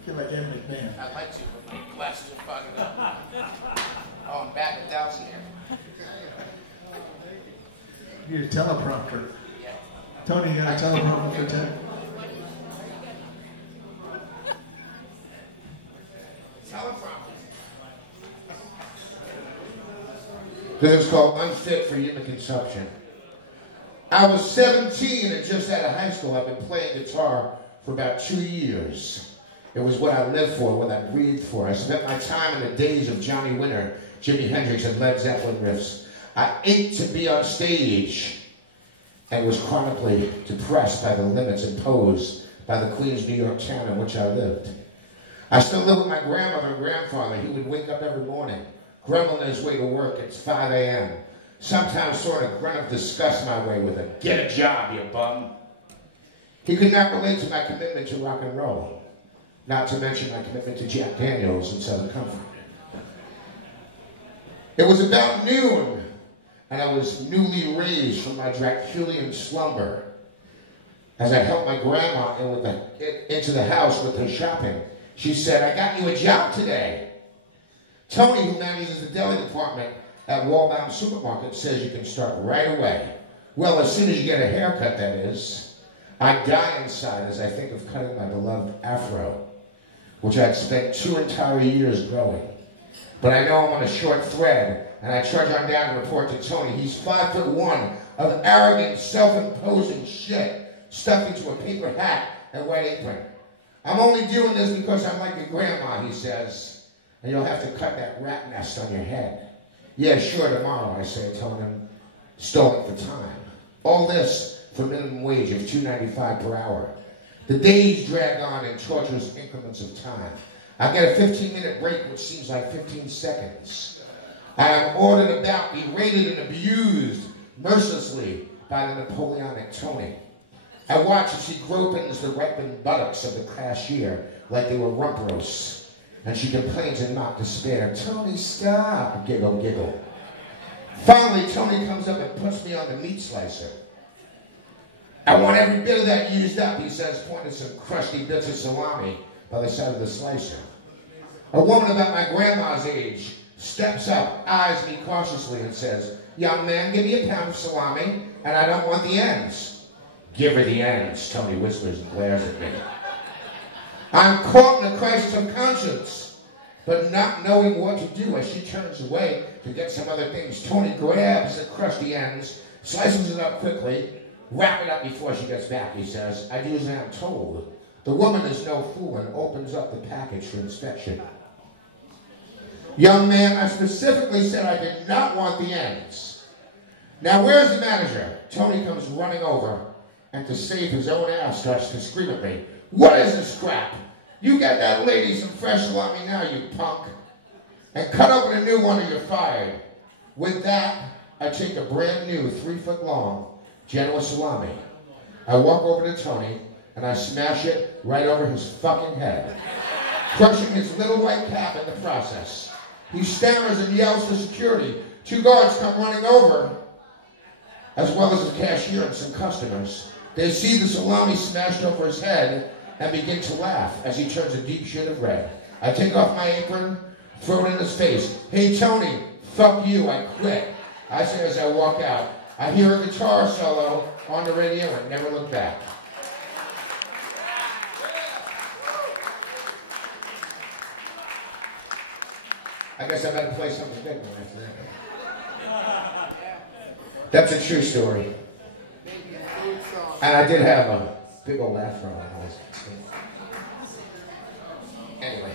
I feel like Aaron McMahon. I'd like to, but my glasses are fogging up. Oh, I'm back 1,000 here. You need a teleprompter. Yeah. Tony, you got a teleprompter for 10? This is called Unfit for Human Consumption. I was 17 and just out of high school. I've been playing guitar for about 2 years. It was what I lived for, what I breathed for. I spent my time in the days of Johnny Winter, Jimi Hendrix, and Led Zeppelin riffs. I ached to be on stage and was chronically depressed by the limits imposed by the Queens, New York town in which I lived. I still lived with my grandmother and grandfather. He would wake up every morning, grumbling his way to work at 5 a.m., sometimes sort of grunt of disgust my way with a, "Get a job, you bum." He could not relate to my commitment to rock and roll, not to mention my commitment to Jack Daniels and Southern Comfort. It was about noon, and I was newly raised from my Draculian slumber. As I helped my grandma into the house with her shopping, she said, "I got you a job today." Tony, who manages the deli department at Wallbound Supermarket, says you can start right away. Well, as soon as you get a haircut, that is. I die inside as I think of cutting my beloved afro, which I'd spent 2 entire years growing. But I know I'm on a short thread, and I trudge on down to report to Tony. He's 5'1" of arrogant, self-imposing shit, stuffed into a paper hat and white apron. "I'm only doing this because I'm like your grandma," he says. "And you'll have to cut that rat nest on your head." "Yeah, sure, tomorrow," I say, telling him, stalling for time. All this for minimum wage of $2.95 per hour. The days drag on in torturous increments of time. I get a 15-minute break, which seems like 15 seconds. I am ordered about, berated, and abused mercilessly by the Napoleonic Tony. I watch as she gropings the ripened buttocks of the cashier like they were rump roasts. And she complains in mock despair, "Tony, stop!" Giggle, giggle. Finally, Tony comes up and puts me on the meat slicer. "I want every bit of that used up," he says, pointing some crusty bits of salami by the side of the slicer. A woman about my grandma's age steps up, eyes me cautiously, and says, "Young man, give me a pound of salami, and I don't want the ends." "Give her the ends," Tony whispers and glares at me. I'm caught in a crisis of conscience, but not knowing what to do as she turns away to get some other things. Tony grabs the crusty ends, slices it up quickly. "Wrap it up before she gets back," he says. I do as I am told. The woman is no fool and opens up the package for inspection. "Young man, I specifically said I did not want the ends. Now where's the manager?" Tony comes running over and, to save his own ass, starts to scream at me. "What is this crap? You get that lady some fresh salami now, you punk. And cut open a new one or you're fired." With that, I take a brand new 3-foot-long Genoa salami. I walk over to Tony and I smash it right over his fucking head, crushing his little white cap in the process. He stammers and yells for security. 2 guards come running over, as well as the cashier and some customers. They see the salami smashed over his head and begin to laugh as he turns a deep shade of red. I take off my apron, throw it in his face. "Hey, Tony, fuck you, I quit," I say as I walk out. I hear a guitar solo on the radio and never look back. I guess I better play something big one after that. That's a true story. And I did have a big old afro when I was 16. Anyway.